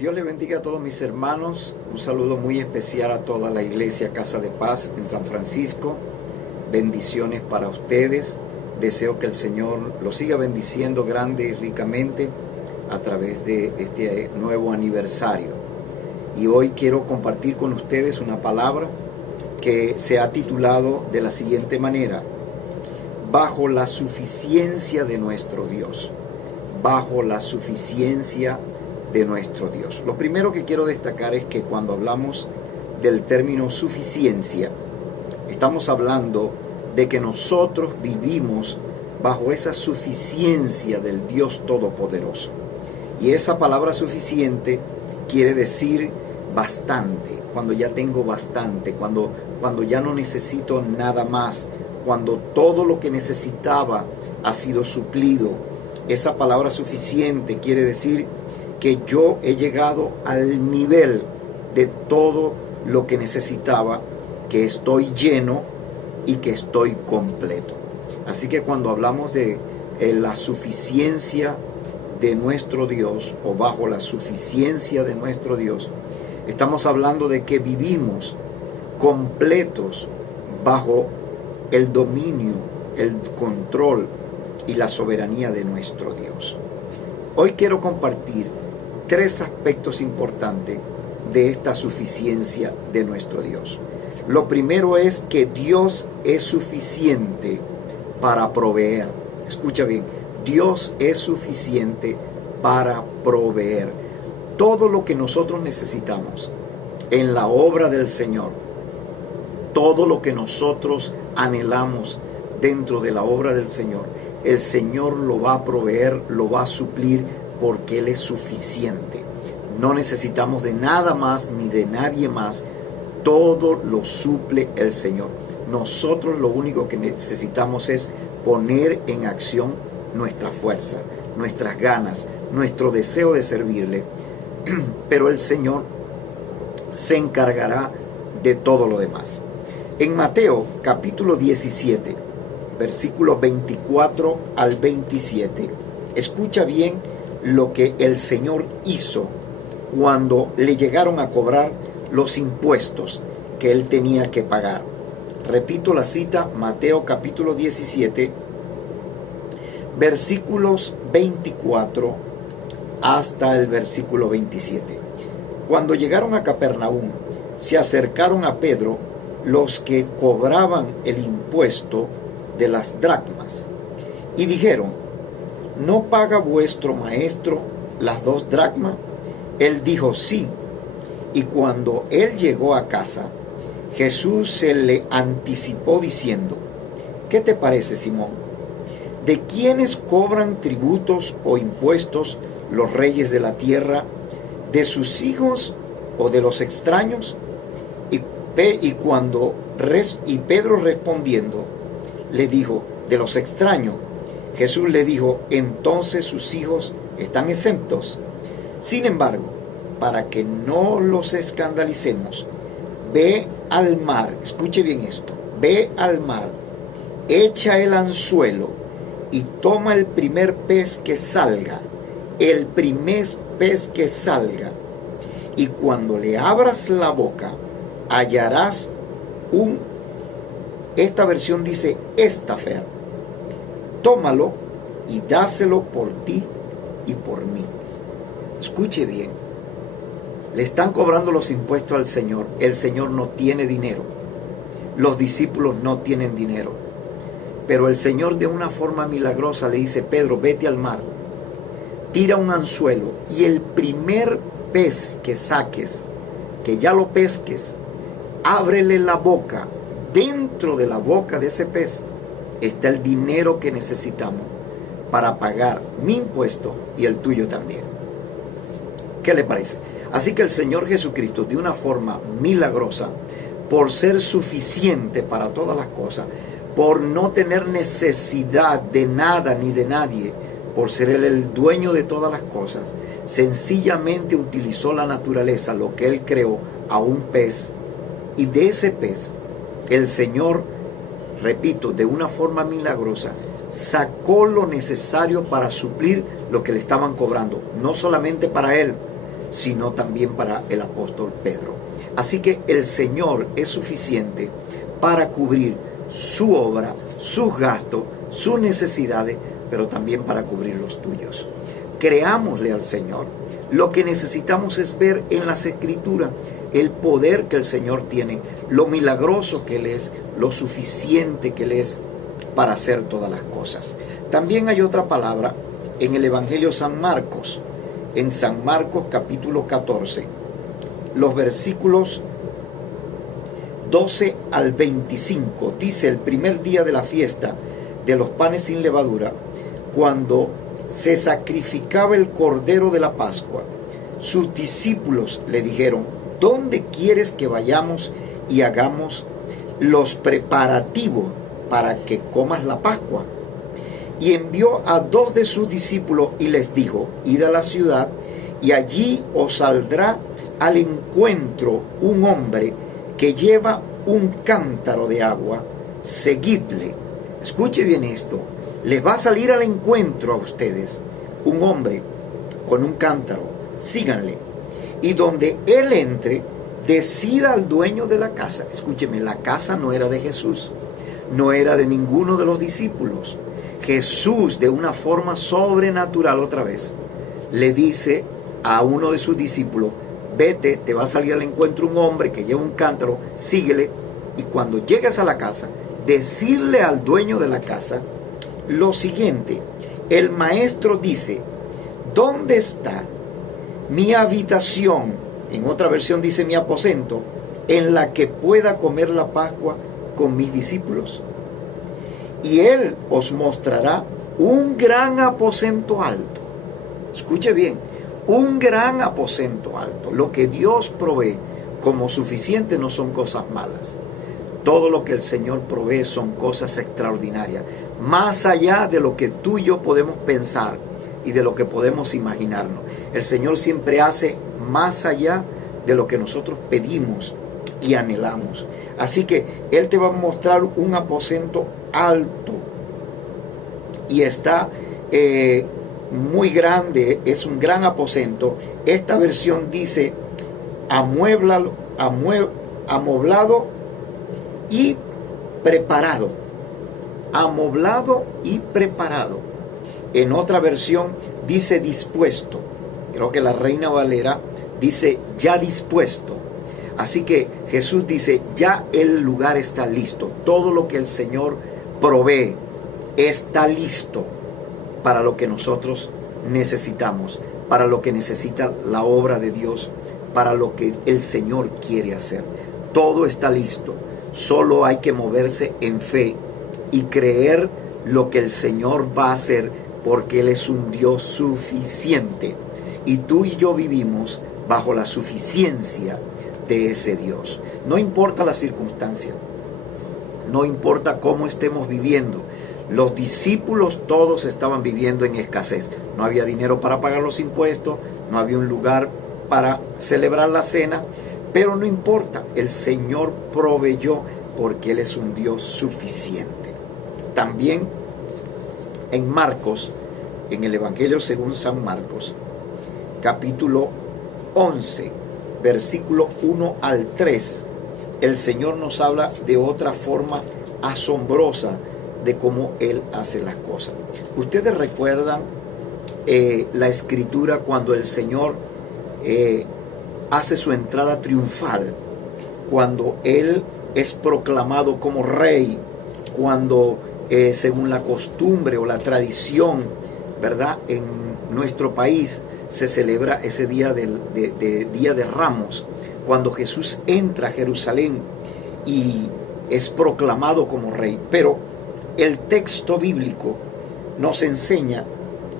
Dios le bendiga a todos mis hermanos. Un saludo muy especial a toda la iglesia Casa de Paz en San Francisco. Bendiciones para ustedes. Deseo que el Señor los siga bendiciendo grande y ricamente a través de este nuevo aniversario. Y hoy quiero compartir con ustedes una palabra que se ha titulado de la siguiente manera: bajo la suficiencia de nuestro Dios. Bajo la suficiencia de nuestro Dios. Lo primero que quiero destacar es que cuando hablamos del término suficiencia, estamos hablando de que nosotros vivimos bajo esa suficiencia del Dios Todopoderoso. Y esa palabra suficiente quiere decir bastante, cuando ya tengo bastante, cuando ya no necesito nada más, cuando todo lo que necesitaba ha sido suplido. Esa palabra suficiente quiere decir que yo he llegado al nivel de todo lo que necesitaba, que estoy lleno y que estoy completo. Así que cuando hablamos de la suficiencia de nuestro Dios, o bajo la suficiencia de nuestro Dios, estamos hablando de que vivimos completos bajo el dominio, el control y la soberanía de nuestro Dios. Hoy quiero compartir 3 aspectos importantes de esta suficiencia de nuestro Dios. Lo primero es que Dios es suficiente para proveer. Escucha bien, Dios es suficiente para proveer todo lo que nosotros necesitamos en la obra del Señor. Todo lo que nosotros anhelamos dentro de la obra del Señor, el Señor lo va a proveer, lo va a suplir, porque Él es suficiente. No necesitamos de nada más ni de nadie más. Todo lo suple el Señor. Nosotros lo único que necesitamos es poner en acción nuestra fuerza, nuestras ganas, nuestro deseo de servirle. Pero el Señor se encargará de todo lo demás. En Mateo capítulo 17, versículos 24 al 27, escucha bien lo que el Señor hizo cuando le llegaron a cobrar los impuestos que él tenía que pagar. Repito la cita, Mateo capítulo 17, versículos 24 hasta el versículo 27. Cuando llegaron a Capernaum, se acercaron a Pedro los que cobraban el impuesto de las dracmas y dijeron: ¿no paga vuestro maestro las 2 dracmas? Él dijo: sí. Y cuando él llegó a casa, Jesús se le anticipó diciendo: ¿qué te parece, Simón? ¿De quiénes cobran tributos o impuestos los reyes de la tierra? ¿De sus hijos o de los extraños? Y Pedro respondiendo le dijo: de los extraños. Jesús le dijo: entonces sus hijos están exentos. Sin embargo, para que no los escandalicemos, ve al mar, escuche bien esto, ve al mar, echa el anzuelo y toma el primer pez que salga, el primer pez que salga, y cuando le abras la boca, hallarás esta versión dice estafer. Tómalo y dáselo por ti y por mí. Escuche bien. Le están cobrando los impuestos al Señor. El Señor no tiene dinero. Los discípulos no tienen dinero. Pero el Señor de una forma milagrosa le dice: Pedro, vete al mar. Tira un anzuelo y el primer pez que saques, que ya lo pesques, ábrele la boca. Dentro de la boca de ese pez está el dinero que necesitamos para pagar mi impuesto y el tuyo también. ¿Qué le parece? Así que el Señor Jesucristo, de una forma milagrosa, por ser suficiente para todas las cosas, por no tener necesidad de nada ni de nadie, por ser Él el dueño de todas las cosas, sencillamente utilizó la naturaleza, lo que Él creó, a un pez, y de ese pez el Señor, repito, de una forma milagrosa, sacó lo necesario para suplir lo que le estaban cobrando, no solamente para Él, sino también para el apóstol Pedro. Así que el Señor es suficiente para cubrir su obra, sus gastos, sus necesidades, pero también para cubrir los tuyos. Creámosle al Señor. Lo que necesitamos es ver en las Escrituras el poder que el Señor tiene, lo milagroso que Él es, lo suficiente que Él es para hacer todas las cosas. También hay otra palabra en el Evangelio San Marcos, en San Marcos capítulo 14, los versículos 12 al 25, dice: el primer día de la fiesta de los panes sin levadura, cuando se sacrificaba el cordero de la Pascua, sus discípulos le dijeron: ¿dónde quieres que vayamos y hagamos los preparativos para que comas la Pascua? Y envió a 2 de sus discípulos y les dijo: id a la ciudad, y allí os saldrá al encuentro un hombre que lleva un cántaro de agua, seguidle. Escuche bien esto, les va a salir al encuentro a ustedes un hombre con un cántaro, síganle. Y donde él entre, decid al dueño de la casa. Escúcheme, la casa no era de Jesús, no era de ninguno de los discípulos. Jesús, de una forma sobrenatural otra vez, le dice a uno de sus discípulos: vete, te va a salir al encuentro un hombre que lleva un cántaro, síguele. Y cuando llegues a la casa, decirle al dueño de la casa lo siguiente: el maestro dice, ¿dónde está mi habitación? En otra versión dice mi aposento, en la que pueda comer la Pascua con mis discípulos. Y él os mostrará un gran aposento alto. Escuche bien, un gran aposento alto. Lo que Dios provee como suficiente no son cosas malas. Todo lo que el Señor provee son cosas extraordinarias, más allá de lo que tú y yo podemos pensar y de lo que podemos imaginarnos. El Señor siempre hace más allá de lo que nosotros pedimos y anhelamos. Así que Él te va a mostrar un aposento alto y está muy grande, es un gran aposento. Esta versión dice amoblado y preparado. Amoblado y preparado. En otra versión dice dispuesto. Creo que la Reina Valera dice ya dispuesto. Así que Jesús dice, ya el lugar está listo. Todo lo que el Señor provee está listo para lo que nosotros necesitamos, para lo que necesita la obra de Dios, para lo que el Señor quiere hacer. Todo está listo. Solo hay que moverse en fe y creer lo que el Señor va a hacer, porque Él es un Dios suficiente. Y tú y yo vivimos bajo la suficiencia de ese Dios. No importa la circunstancia, no importa cómo estemos viviendo. Los discípulos todos estaban viviendo en escasez. No había dinero para pagar los impuestos, no había un lugar para celebrar la cena, pero no importa, el Señor proveyó porque Él es un Dios suficiente. También en Marcos, en el Evangelio según San Marcos, capítulo 11, versículo 1 al 3, el Señor nos habla de otra forma asombrosa de cómo Él hace las cosas. Ustedes recuerdan la escritura cuando el Señor hace su entrada triunfal, cuando Él es proclamado como rey, cuando según la costumbre o la tradición, ¿verdad? En nuestro país se celebra ese día Día de Ramos, cuando Jesús entra a Jerusalén y es proclamado como rey. Pero el texto bíblico nos enseña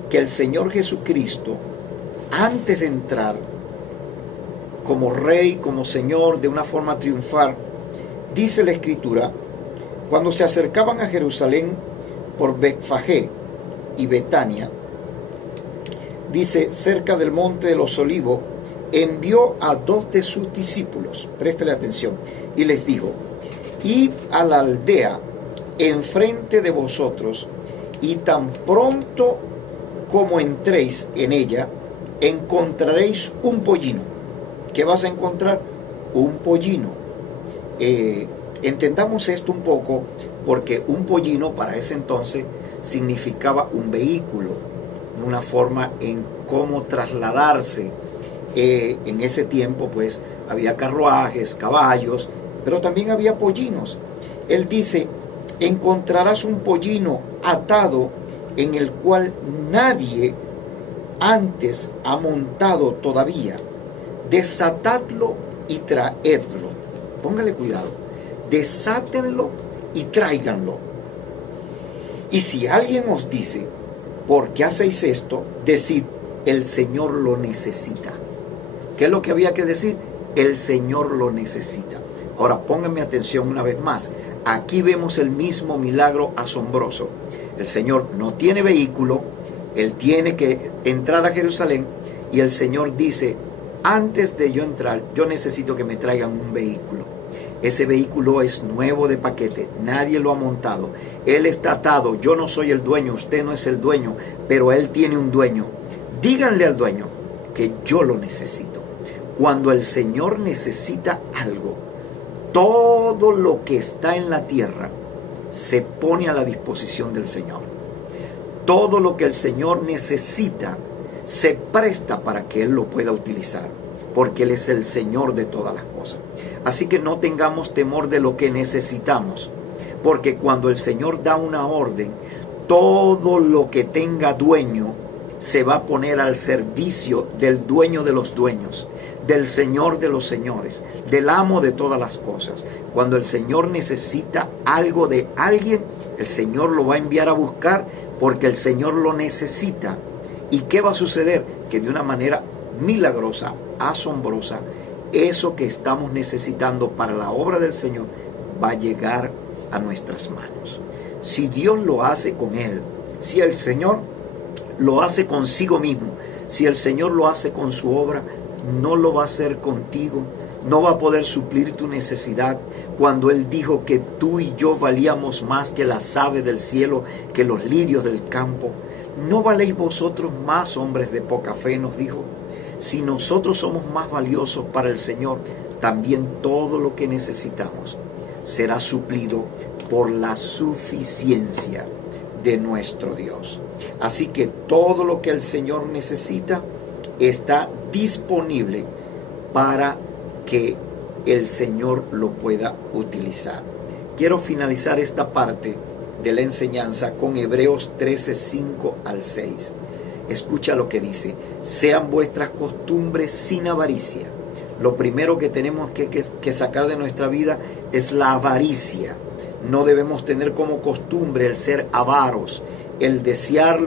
que el Señor Jesucristo, antes de entrar como rey, como Señor, de una forma triunfal, dice la Escritura, cuando se acercaban a Jerusalén por Betfagé y Betania, dice, cerca del monte de los Olivos, envió a 2 de sus discípulos, préstale atención, y les dijo, id a la aldea enfrente de vosotros, y tan pronto como entréis en ella, encontraréis un pollino. ¿Qué vas a encontrar? Un pollino. Entendamos esto un poco, porque un pollino para ese entonces significaba un vehículo, una forma en cómo trasladarse. En ese tiempo pues había carruajes, caballos, pero también había pollinos. Él dice, encontrarás un pollino atado en el cual nadie antes ha montado todavía. Desatadlo y traedlo. Póngale cuidado. Desátenlo y tráiganlo. Y si alguien os dice, ¿por qué hacéis esto? Decid, el Señor lo necesita. ¿Qué es lo que había que decir? El Señor lo necesita. Ahora pónganme atención una vez más. Aquí vemos el mismo milagro asombroso. El Señor no tiene vehículo, Él tiene que entrar a Jerusalén y el Señor dice, antes de yo entrar, yo necesito que me traigan un vehículo. Ese vehículo es nuevo de paquete, nadie lo ha montado. Él está atado, yo no soy el dueño, usted no es el dueño, pero Él tiene un dueño. Díganle al dueño que yo lo necesito. Cuando el Señor necesita algo, todo lo que está en la tierra se pone a la disposición del Señor. Todo lo que el Señor necesita se presta para que Él lo pueda utilizar, porque Él es el Señor de todas las cosas. Así que no tengamos temor de lo que necesitamos, porque cuando el Señor da una orden, todo lo que tenga dueño se va a poner al servicio del dueño de los dueños, del Señor de los señores, del amo de todas las cosas. Cuando el Señor necesita algo de alguien, el Señor lo va a enviar a buscar porque el Señor lo necesita. ¿Y qué va a suceder? Que de una manera milagrosa, asombrosa, eso que estamos necesitando para la obra del Señor va a llegar a nuestras manos. Si Dios lo hace con Él, si el Señor lo hace consigo mismo, si el Señor lo hace con su obra, no lo va a hacer contigo, no va a poder suplir tu necesidad. Cuando Él dijo que tú y yo valíamos más que las aves del cielo, que los lirios del campo, ¿no valéis vosotros más, hombres de poca fe?, nos dijo. Si nosotros somos más valiosos para el Señor, también todo lo que necesitamos será suplido por la suficiencia de nuestro Dios. Así que todo lo que el Señor necesita está disponible para que el Señor lo pueda utilizar. Quiero finalizar esta parte de la enseñanza con Hebreos 13, 5 al 6. Escucha lo que dice: sean vuestras costumbres sin avaricia. Lo primero que tenemos que sacar de nuestra vida es la avaricia. No debemos tener como costumbre el ser avaros, el desear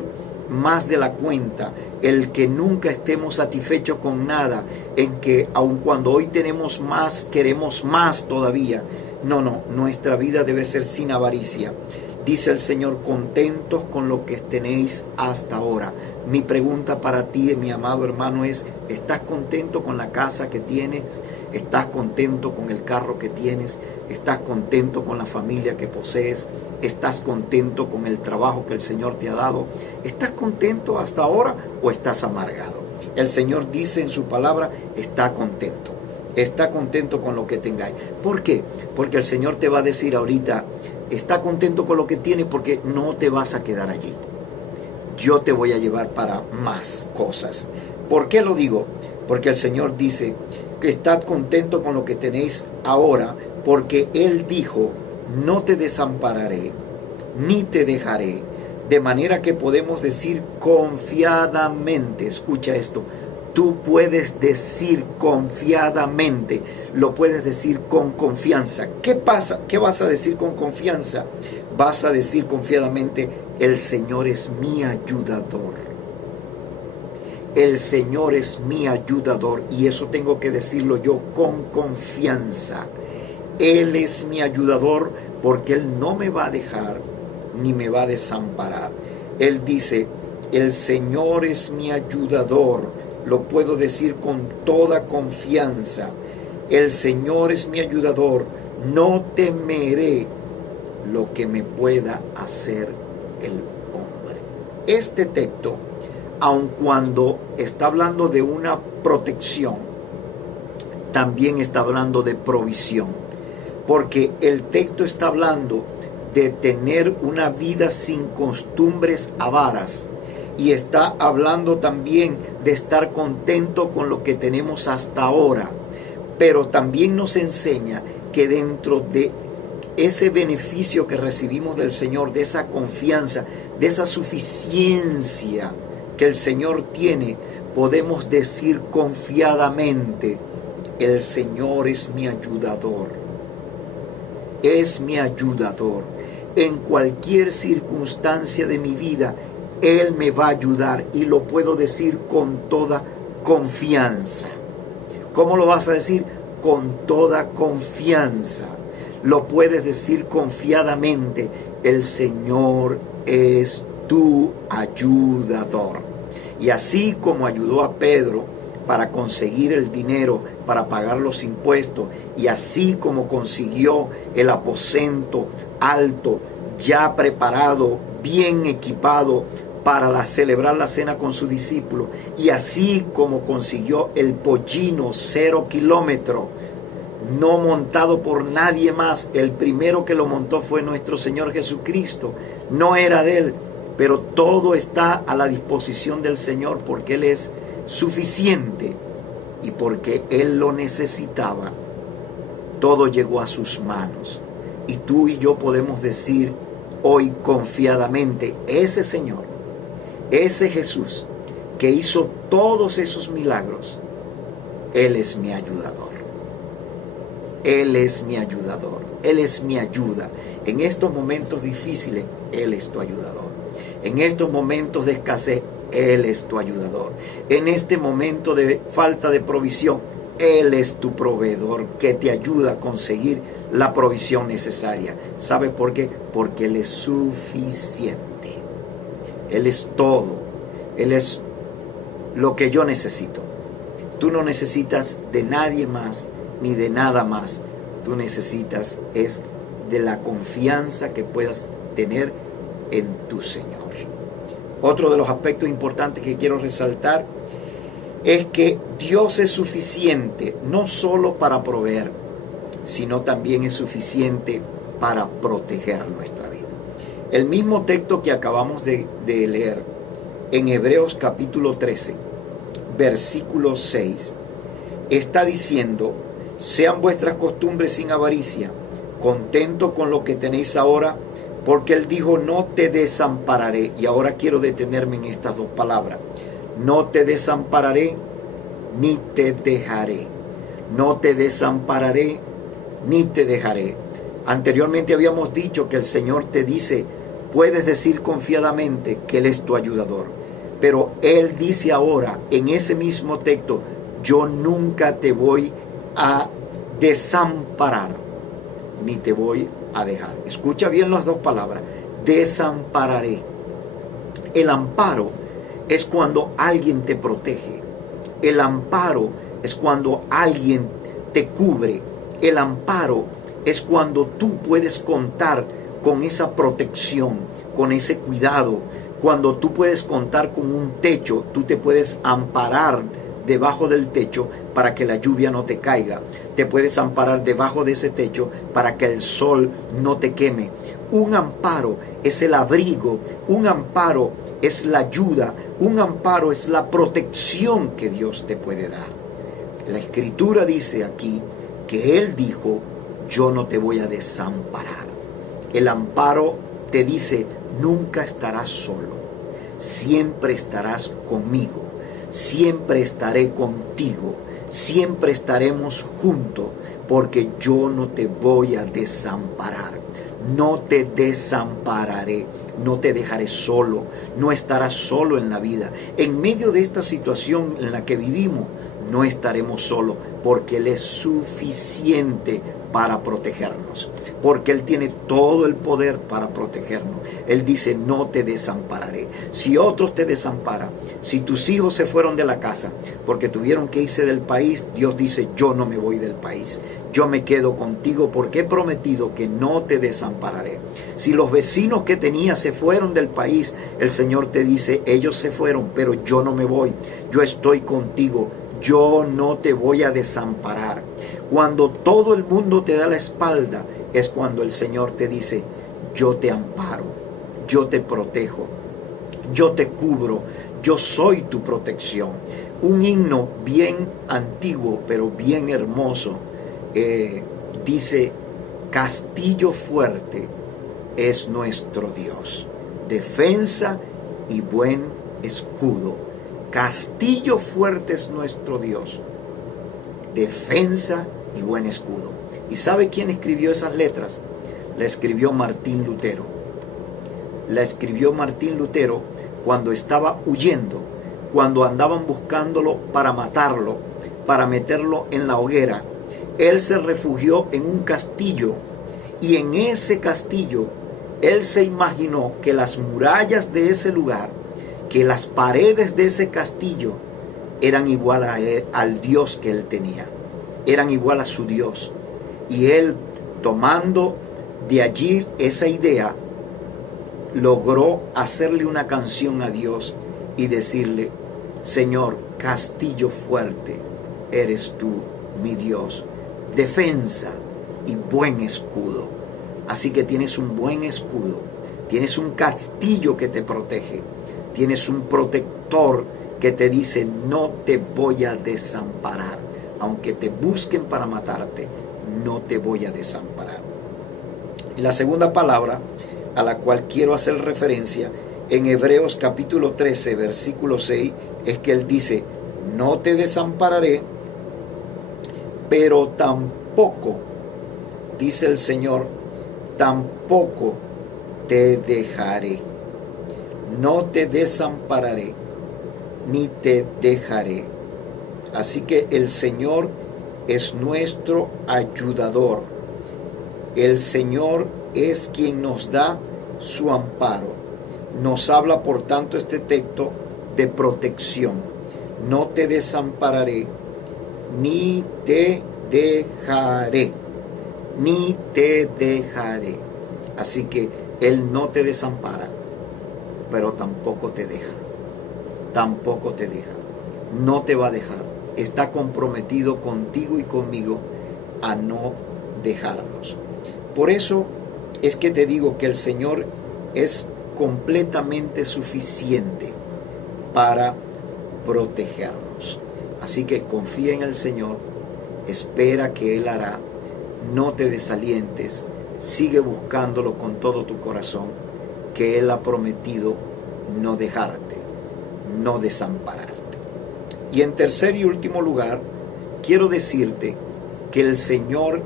más de la cuenta, el que nunca estemos satisfechos con nada, en que aun cuando hoy tenemos más, queremos más todavía. No, nuestra vida debe ser sin avaricia. Dice el Señor, contentos con lo que tenéis hasta ahora. Mi pregunta para ti, mi amado hermano, es: ¿estás contento con la casa que tienes? ¿Estás contento con el carro que tienes? ¿Estás contento con la familia que posees? ¿Estás contento con el trabajo que el Señor te ha dado? ¿Estás contento hasta ahora o estás amargado? El Señor dice en su palabra, está contento. Está contento con lo que tengáis. ¿Por qué? Porque el Señor te va a decir ahorita, está contento con lo que tienes, porque no te vas a quedar allí. Yo te voy a llevar para más cosas. ¿Por qué lo digo? Porque el Señor dice que estad contento con lo que tenéis ahora, porque Él dijo, no te desampararé, ni te dejaré. De manera que podemos decir confiadamente, escucha esto, tú puedes decir confiadamente, lo puedes decir con confianza. ¿Qué pasa? ¿Qué vas a decir con confianza? Vas a decir confiadamente, el Señor es mi ayudador. El Señor es mi ayudador, y eso tengo que decirlo yo con confianza. Él es mi ayudador porque Él no me va a dejar ni me va a desamparar. Él dice, el Señor es mi ayudador. Lo puedo decir con toda confianza. El Señor es mi ayudador. No temeré lo que me pueda hacer el hombre. Este texto aun cuando está hablando de una protección, también está hablando de provisión, porque el texto está hablando de tener una vida sin costumbres avaras, y está hablando también de estar contento con lo que tenemos hasta ahora, pero también nos enseña que dentro de ese beneficio que recibimos del Señor, de esa confianza, de esa suficiencia que el Señor tiene, podemos decir confiadamente: el Señor es mi ayudador, es mi ayudador. En cualquier circunstancia de mi vida, Él me va a ayudar, y lo puedo decir con toda confianza. ¿Cómo lo vas a decir? Con toda confianza. Lo puedes decir confiadamente: el Señor es tu ayudador. Y así como ayudó a Pedro para conseguir el dinero para pagar los impuestos, y así como consiguió el aposento alto, ya preparado, bien equipado para celebrar la cena con sus discípulos, y así como consiguió el pollino 0 kilómetros, no montado por nadie más. El primero que lo montó fue nuestro Señor Jesucristo, no era de Él, pero todo está a la disposición del Señor, porque Él es suficiente y porque Él lo necesitaba. Todo llegó a sus manos, y tú y yo podemos decir hoy confiadamente: ese Señor, ese Jesús que hizo todos esos milagros, Él es mi ayudador. Él es mi ayudador. Él es mi ayuda. En estos momentos difíciles, Él es tu ayudador. En estos momentos de escasez, Él es tu ayudador. En este momento de falta de provisión, Él es tu proveedor que te ayuda a conseguir la provisión necesaria. ¿Sabes por qué? Porque Él es suficiente. Él es todo. Él es lo que yo necesito. Tú no necesitas de nadie más ni de nada más. Tú necesitas es de la confianza que puedas tener en tu Señor. Otro de los aspectos importantes que quiero resaltar es que Dios es suficiente no solo para proveer, sino también es suficiente para proteger nuestra vida. El mismo texto que acabamos de leer en Hebreos capítulo 13, versículo 6, está diciendo: sean vuestras costumbres sin avaricia, contento con lo que tenéis ahora, porque Él dijo: no te desampararé. Y ahora quiero detenerme en estas dos palabras: no te desampararé ni te dejaré. No te desampararé ni te dejaré. Anteriormente habíamos dicho que el Señor te dice: puedes decir confiadamente que Él es tu ayudador. Pero Él dice ahora en ese mismo texto: yo nunca te voy a desamparar ni te voy a dejar. Escucha bien las dos palabras: desampararé. El amparo es cuando alguien te protege. El amparo es cuando alguien te cubre. El amparo es cuando tú puedes contar con esa protección, con ese cuidado. Cuando tú puedes contar con un techo, tú te puedes amparar debajo del techo para que la lluvia no te caiga. Te puedes amparar debajo de ese techo para que el sol no te queme. Un amparo es el abrigo, un amparo es la ayuda, un amparo es la protección que Dios te puede dar. La Escritura dice aquí que Él dijo: yo no te voy a desamparar. El amparo te dice: nunca estarás solo, siempre estarás conmigo. Siempre estaré contigo, siempre estaremos juntos, porque yo no te voy a desamparar, no te desampararé, no te dejaré solo, no estarás solo en la vida. En medio de esta situación en la que vivimos, no estaremos solos, porque Él es suficiente para protegernos, porque Él tiene todo el poder para protegernos. Él dice, no te desampararé. Si otros te desamparan, si tus hijos se fueron de la casa porque tuvieron que irse del país, Dios dice, yo no me voy del país, yo me quedo contigo porque he prometido que no te desampararé. Si los vecinos que tenías se fueron del país, el Señor te dice, ellos se fueron, pero yo no me voy, yo estoy contigo, yo no te voy a desamparar. Cuando todo el mundo te da la espalda, es cuando el Señor te dice, yo te amparo, yo te protejo, yo te cubro, yo soy tu protección. Un himno bien antiguo, pero bien hermoso, dice, castillo fuerte es nuestro Dios, defensa y buen escudo. Castillo fuerte es nuestro Dios, defensa y buen escudo. ¿Y sabe quién escribió esas letras? La escribió Martín Lutero. La escribió Martín Lutero cuando estaba huyendo, cuando andaban buscándolo para matarlo, para meterlo en la hoguera. Él se refugió en un castillo y en ese castillo él se imaginó que las murallas de ese lugar, que las paredes de ese castillo eran igual a él, al Dios que él tenía, eran igual a su Dios. Y él, tomando de allí esa idea, logró hacerle una canción a Dios y decirle, Señor, castillo fuerte eres tú, mi Dios, defensa y buen escudo. Así que tienes un buen escudo, tienes un castillo que te protege, tienes un protector que te dice, no te voy a desamparar. Aunque te busquen para matarte, no te voy a desamparar. Y la segunda palabra a la cual quiero hacer referencia en Hebreos capítulo 13, versículo 6, es que él dice, no te desampararé, pero tampoco, dice el Señor, tampoco te dejaré. No te desampararé, ni te dejaré. Así que el Señor es nuestro ayudador. El Señor es quien nos da su amparo. Nos habla, por tanto, este texto de protección. No te desampararé, ni te dejaré, ni te dejaré. Así que Él no te desampara, pero tampoco te deja. Tampoco te deja. No te va a dejar. Está comprometido contigo y conmigo a no dejarnos. Por eso es que te digo que el Señor es completamente suficiente para protegernos. Así que confía en el Señor, espera que Él hará, no te desalientes, sigue buscándolo con todo tu corazón, que Él ha prometido no dejarte, no desampararte. Y en tercer y último lugar, quiero decirte que el Señor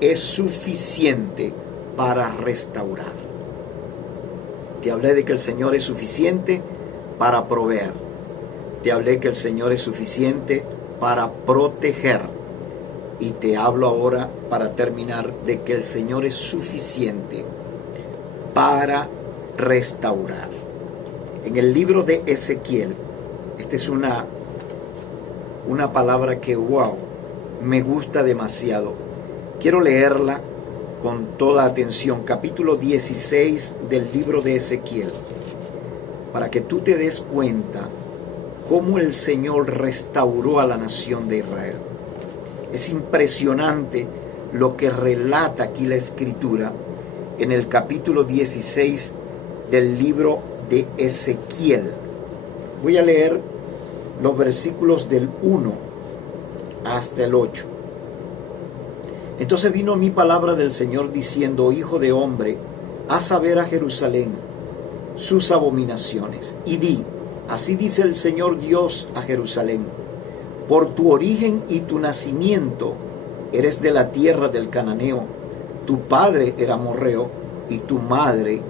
es suficiente para restaurar. Te hablé de que el Señor es suficiente para proveer. Te hablé que el Señor es suficiente para proteger. Y te hablo ahora, para terminar, de que el Señor es suficiente para restaurar. En el libro de Ezequiel, esta es una palabra que, wow, me gusta demasiado. Quiero leerla con toda atención. Capítulo 16 del libro de Ezequiel, para que tú te des cuenta cómo el Señor restauró a la nación de Israel. Es impresionante lo que relata aquí la Escritura en el capítulo 16 del libro de Ezequiel. Voy a leer los versículos del 1 hasta el 8. Entonces vino mi palabra del Señor diciendo, hijo de hombre, haz saber a Jerusalén sus abominaciones, y di, así dice el Señor Dios a Jerusalén, por tu origen y tu nacimiento eres de la tierra del cananeo, tu padre era amorreo y tu madre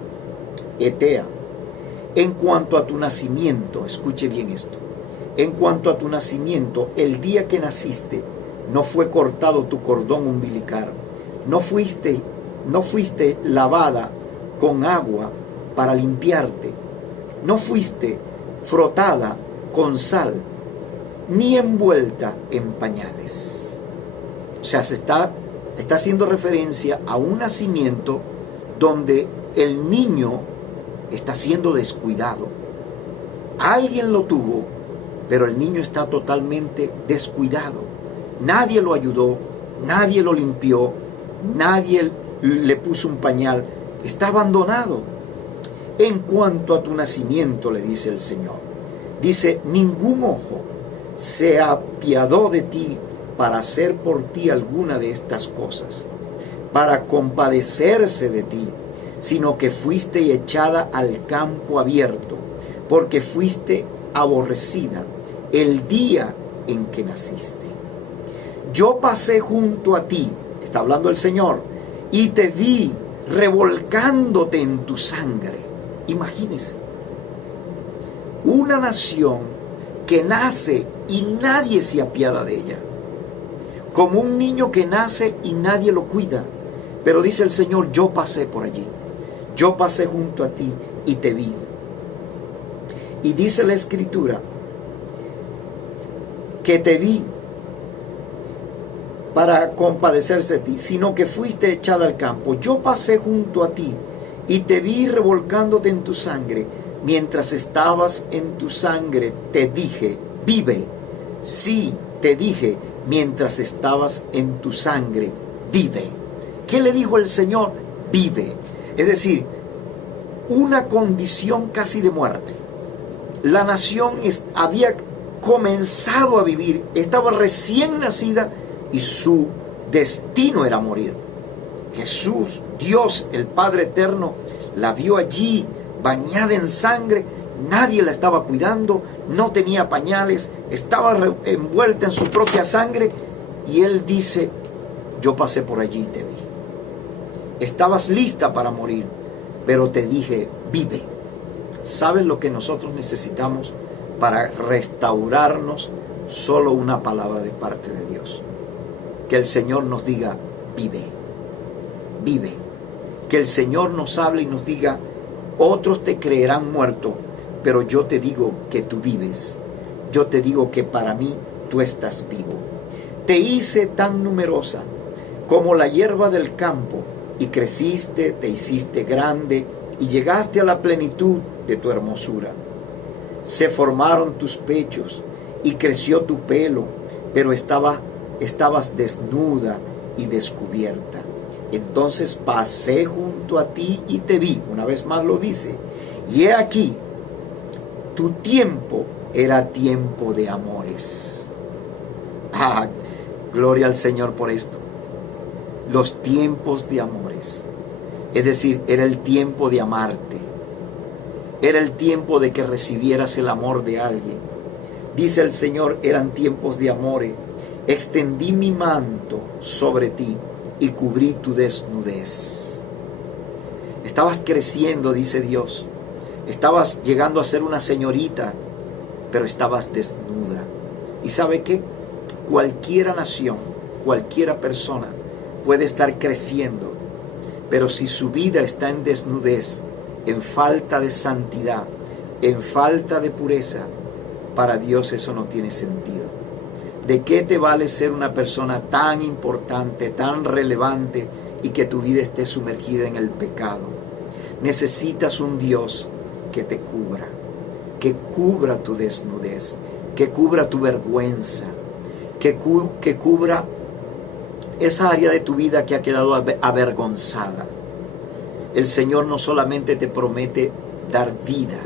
etea. En cuanto a tu nacimiento, escuche bien esto, en cuanto a tu nacimiento, el día que naciste, no fue cortado tu cordón umbilical, no fuiste lavada con agua para limpiarte, no fuiste frotada con sal, ni envuelta en pañales. O sea, se está haciendo referencia a un nacimiento donde el niño está siendo descuidado. Alguien lo tuvo, pero el niño está totalmente descuidado. Nadie lo ayudó, nadie lo limpió, nadie le puso un pañal. Está abandonado. En cuanto a tu nacimiento, le dice el Señor, dice, ningún ojo se apiadó de ti para hacer por ti alguna de estas cosas, para compadecerse de ti, sino que fuiste echada al campo abierto, porque fuiste aborrecida el día en que naciste. Yo pasé junto a ti, está hablando el Señor, y te vi revolcándote en tu sangre. Imagínese, una nación que nace y nadie se apiada de ella, como un niño que nace y nadie lo cuida. Pero dice el Señor, yo pasé por allí, yo pasé junto a ti y te vi. Y dice la Escritura que te vi para compadecerse de ti, sino que fuiste echada al campo. Yo pasé junto a ti y te vi revolcándote en tu sangre. Mientras estabas en tu sangre, te dije, vive. Sí, te dije, mientras estabas en tu sangre, vive. ¿Qué le dijo el Señor? Vive. Es decir, una condición casi de muerte. La nación había comenzado a vivir, estaba recién nacida y su destino era morir. Jesús, Dios, el Padre Eterno, la vio allí bañada en sangre, nadie la estaba cuidando, no tenía pañales, estaba envuelta en su propia sangre, y Él dice, yo pasé por allí y te vi. Estabas lista para morir, pero te dije, vive. ¿Sabes lo que nosotros necesitamos para restaurarnos? Solo una palabra de parte de Dios. Que el Señor nos diga, vive, vive. Que el Señor nos hable y nos diga, otros te creerán muerto, pero yo te digo que tú vives. Yo te digo que para mí tú estás vivo. Te hice tan numerosa como la hierba del campo, y creciste, te hiciste grande, y llegaste a la plenitud de tu hermosura. Se formaron tus pechos, y creció tu pelo, pero estabas desnuda y descubierta. Entonces pasé junto a ti y te vi. Una vez más lo dice. Y he aquí, tu tiempo era tiempo de amores. Ah, gloria al Señor por esto. Los tiempos de amores. Es decir, era el tiempo de amarte. Era el tiempo de que recibieras el amor de alguien. Dice el Señor, eran tiempos de amores. Extendí mi manto sobre ti y cubrí tu desnudez. Estabas creciendo, dice Dios. Estabas llegando a ser una señorita, pero estabas desnuda. ¿Y sabe qué? Cualquiera nación, cualquiera persona puede estar creciendo, pero si su vida está en desnudez, en falta de santidad, en falta de pureza, para Dios eso no tiene sentido. ¿De qué te vale ser una persona tan importante, tan relevante, y que tu vida esté sumergida en el pecado? Necesitas un Dios que te cubra, que cubra tu desnudez, que cubra tu vergüenza, que cubra esa área de tu vida que ha quedado avergonzada. El Señor no solamente te promete dar vida,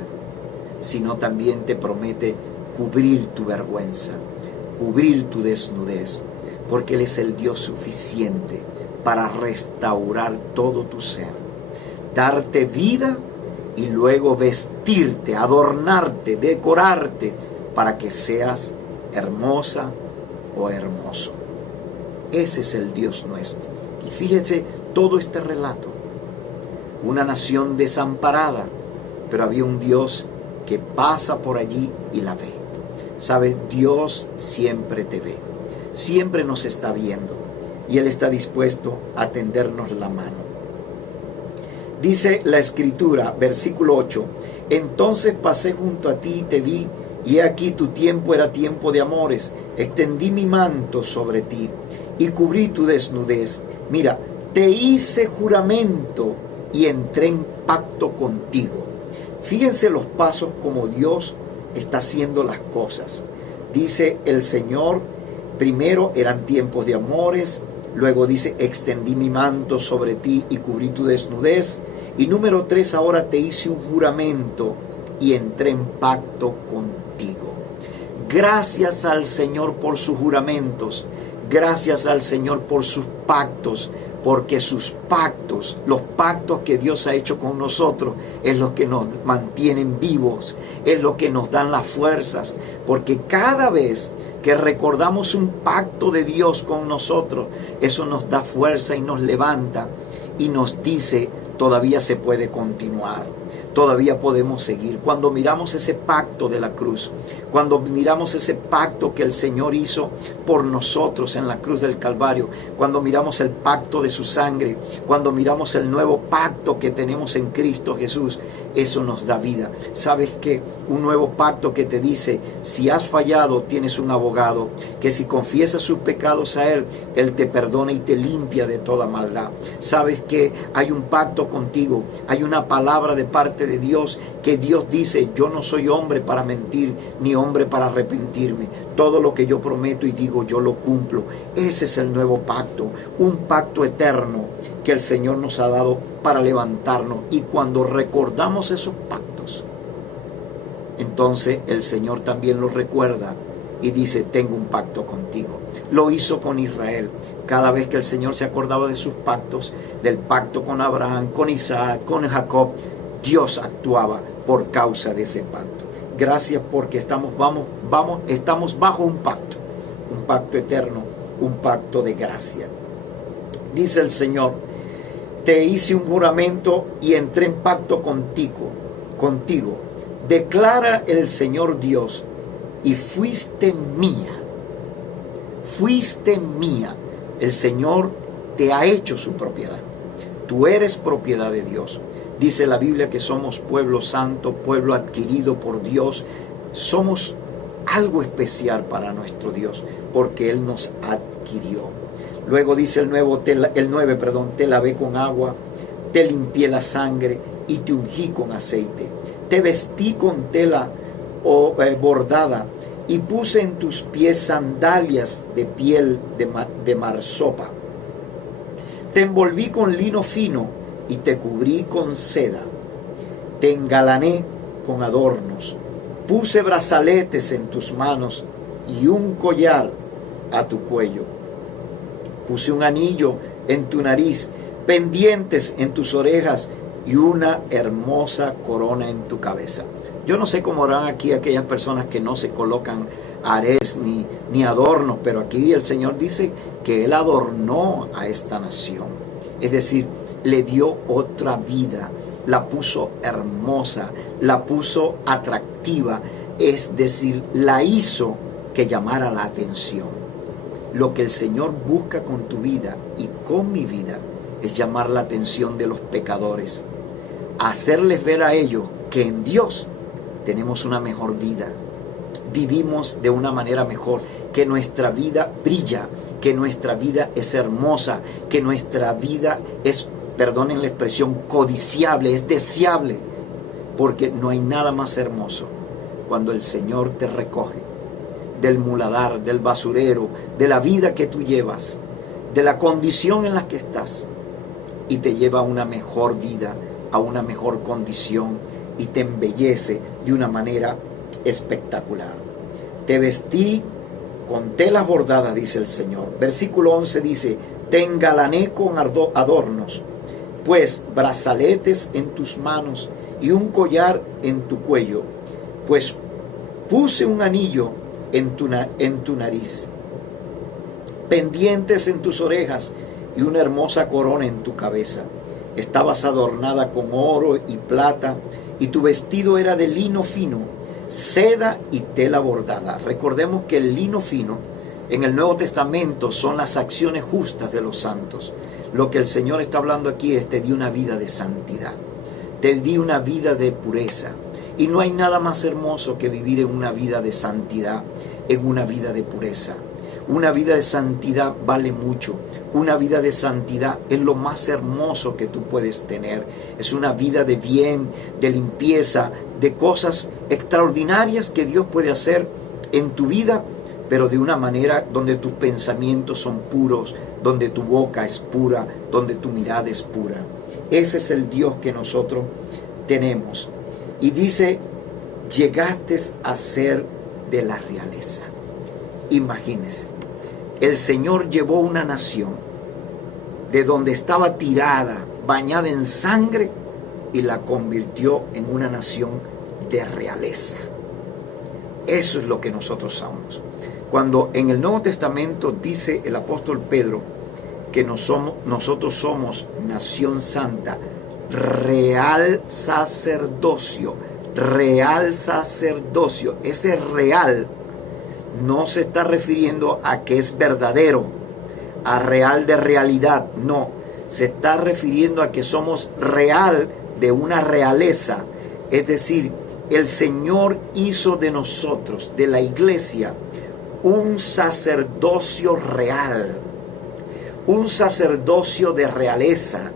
sino también te promete cubrir tu vergüenza, cubrir tu desnudez, porque Él es el Dios suficiente para restaurar todo tu ser, darte vida y luego vestirte, adornarte, decorarte para que seas hermosa o hermoso. Ese es el Dios nuestro. Y fíjense todo este relato. Una nación desamparada, pero había un Dios que pasa por allí y la ve. ¿Sabes? Dios siempre te ve. Siempre nos está viendo. y Él está dispuesto a tendernos la mano. Dice la Escritura, versículo 8, entonces pasé junto a ti y te vi, y he aquí tu tiempo era tiempo de amores, extendí mi manto sobre ti y cubrí tu desnudez. Mira, te hice juramento y entré en pacto contigo. Fíjense los pasos como Dios está haciendo las cosas. Dice el Señor, primero eran tiempos de amores, luego dice, extendí mi manto sobre ti y cubrí tu desnudez. Y número 3, ahora te hice un juramento y entré en pacto contigo. Gracias al Señor por sus juramentos. Gracias al Señor por sus pactos. Porque sus pactos, los pactos que Dios ha hecho con nosotros, es lo que nos mantienen vivos, es lo que nos dan las fuerzas. Porque cada vez que recordamos un pacto de Dios con nosotros, eso nos da fuerza y nos levanta y nos dice, todavía se puede continuar, todavía podemos seguir. Cuando miramos ese pacto de la cruz, cuando miramos ese pacto que el Señor hizo por nosotros en la cruz del Calvario, cuando miramos el pacto de su sangre, cuando miramos el nuevo pacto que tenemos en Cristo Jesús, eso nos da vida. ¿Sabes qué? Un nuevo pacto que te dice, si has fallado, tienes un abogado, que si confiesas sus pecados a Él, Él te perdona y te limpia de toda maldad. ¿Sabes qué? Hay un pacto contigo, hay una palabra de parte de Dios, que Dios dice, yo no soy hombre para mentir, ni hombre para arrepentirme. Todo lo que yo prometo y digo, yo lo cumplo. Ese es el nuevo pacto, un pacto eterno que el Señor nos ha dado para levantarnos. Y cuando recordamos esos pactos, entonces el Señor también los recuerda y dice, tengo un pacto contigo. Lo hizo con Israel. Cada vez que el Señor se acordaba de sus pactos, del pacto con Abraham, con Isaac, con Jacob, Dios actuaba por causa de ese pacto. Gracias porque estamos bajo un pacto eterno, un pacto de gracia. Dice el Señor, te hice un juramento y entré en pacto contigo. Declara el Señor Dios, y fuiste mía. Fuiste mía. El Señor te ha hecho su propiedad. Tú eres propiedad de Dios. Dice la Biblia que somos pueblo santo, pueblo adquirido por Dios. Somos algo especial para nuestro Dios, porque Él nos adquirió. Luego dice el 9, te lavé con agua, te limpié la sangre y te ungí con aceite. Te vestí con tela bordada y puse en tus pies sandalias de piel de marsopa. Te envolví con lino fino y te cubrí con seda. Te engalané con adornos. Puse brazaletes en tus manos y un collar a tu cuello. Puse un anillo en tu nariz, pendientes en tus orejas y una hermosa corona en tu cabeza. Yo no sé cómo harán aquí aquellas personas que no se colocan arés ni adornos, pero aquí el Señor dice que Él adornó a esta nación. Es decir, le dio otra vida, la puso hermosa, la puso atractiva, es decir, la hizo que llamara la atención. Lo que el Señor busca con tu vida y con mi vida es llamar la atención de los pecadores, hacerles ver a ellos que en Dios tenemos una mejor vida, vivimos de una manera mejor, que nuestra vida brilla, que nuestra vida es hermosa, que nuestra vida es, perdonen la expresión, codiciable, es deseable, porque no hay nada más hermoso cuando el Señor te recoge del muladar, del basurero, de la vida que tú llevas, de la condición en la que estás, y te lleva a una mejor vida, a una mejor condición, y te embellece de una manera espectacular. Te vestí con telas bordadas, dice el Señor. Versículo 11 dice, te engalané con adornos, pues brazaletes en tus manos y un collar en tu cuello, pues puse un anillo en tu nariz, pendientes en tus orejas y una hermosa corona en tu cabeza. Estabas adornada con oro y plata, y tu vestido era de lino fino, seda y tela bordada. Recordemos que el lino fino en el Nuevo Testamento son las acciones justas de los santos. Lo que el Señor está hablando aquí es: te di una vida de santidad, te di una vida de pureza. Y no hay nada más hermoso que vivir en una vida de santidad, en una vida de pureza. Una vida de santidad vale mucho. Una vida de santidad es lo más hermoso que tú puedes tener. Es una vida de bien, de limpieza, de cosas extraordinarias que Dios puede hacer en tu vida, pero de una manera donde tus pensamientos son puros, donde tu boca es pura, donde tu mirada es pura. Ese es el Dios que nosotros tenemos. Y dice: llegaste a ser de la realeza. Imagínense, el Señor llevó una nación de donde estaba tirada, bañada en sangre, y la convirtió en una nación de realeza. Eso es lo que nosotros somos. Cuando en el Nuevo Testamento dice el apóstol Pedro que nosotros somos nación santa, real sacerdocio, ese real no se está refiriendo a que es verdadero, a real de realidad, no, se está refiriendo a que somos real de una realeza. Es decir, el Señor hizo de nosotros, de la iglesia, un sacerdocio real, un sacerdocio de realeza.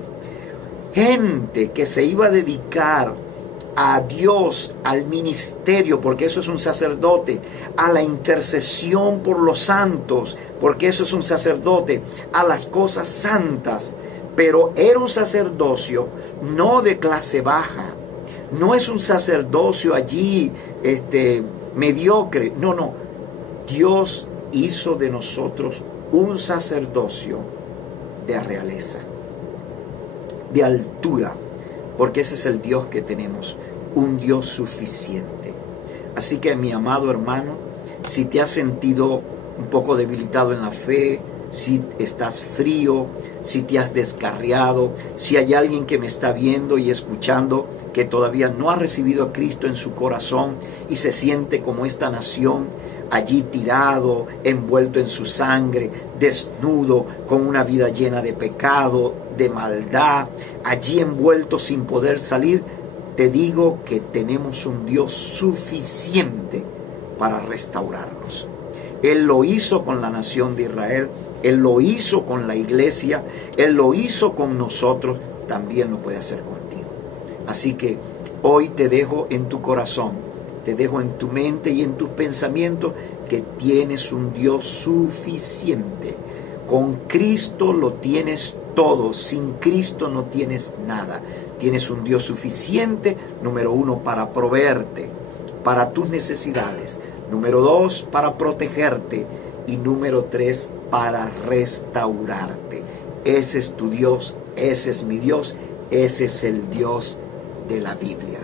Gente que se iba a dedicar a Dios, al ministerio, porque eso es un sacerdote, a la intercesión por los santos, porque eso es un sacerdote, a las cosas santas. Pero era un sacerdocio no de clase baja, no es un sacerdocio allí mediocre, no. Dios hizo de nosotros un sacerdocio de realeza, de altura, porque ese es el Dios que tenemos, un Dios suficiente. Así que, mi amado hermano, si te has sentido un poco debilitado en la fe, si estás frío, si te has descarriado, si hay alguien que me está viendo y escuchando que todavía no ha recibido a Cristo en su corazón y se siente como esta nación, allí tirado, envuelto en su sangre, desnudo, con una vida llena de pecado, de maldad, allí envuelto sin poder salir, te digo que tenemos un Dios suficiente para restaurarnos. Él lo hizo con la nación de Israel, Él lo hizo con la iglesia, Él lo hizo con nosotros, también lo puede hacer contigo. Así que hoy te dejo en tu corazón, te dejo en tu mente y en tus pensamientos que tienes un Dios suficiente. Con Cristo lo tienes todo, sin Cristo no tienes nada. Tienes un Dios suficiente, número 1, para proveerte, para tus necesidades. Número 2, para protegerte. Y número 3, para restaurarte. Ese es tu Dios, ese es mi Dios, ese es el Dios de la Biblia.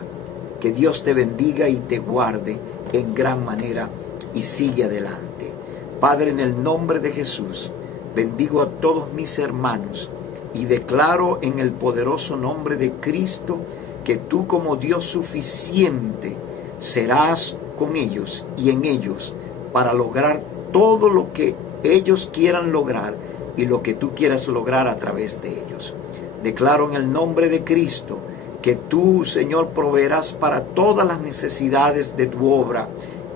Que Dios te bendiga y te guarde en gran manera y sigue adelante. Padre, en el nombre de Jesús, bendigo a todos mis hermanos y declaro en el poderoso nombre de Cristo que tú, como Dios suficiente, serás con ellos y en ellos para lograr todo lo que ellos quieran lograr y lo que tú quieras lograr a través de ellos. Declaro en el nombre de Cristo que tú, Señor, proveerás para todas las necesidades de tu obra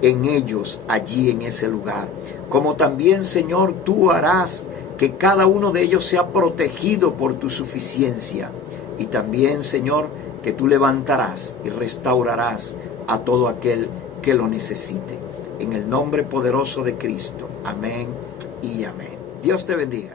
en ellos, allí en ese lugar. Como también, Señor, tú harás que cada uno de ellos sea protegido por tu suficiencia. Y también, Señor, que tú levantarás y restaurarás a todo aquel que lo necesite. En el nombre poderoso de Cristo. Amén y amén. Dios te bendiga.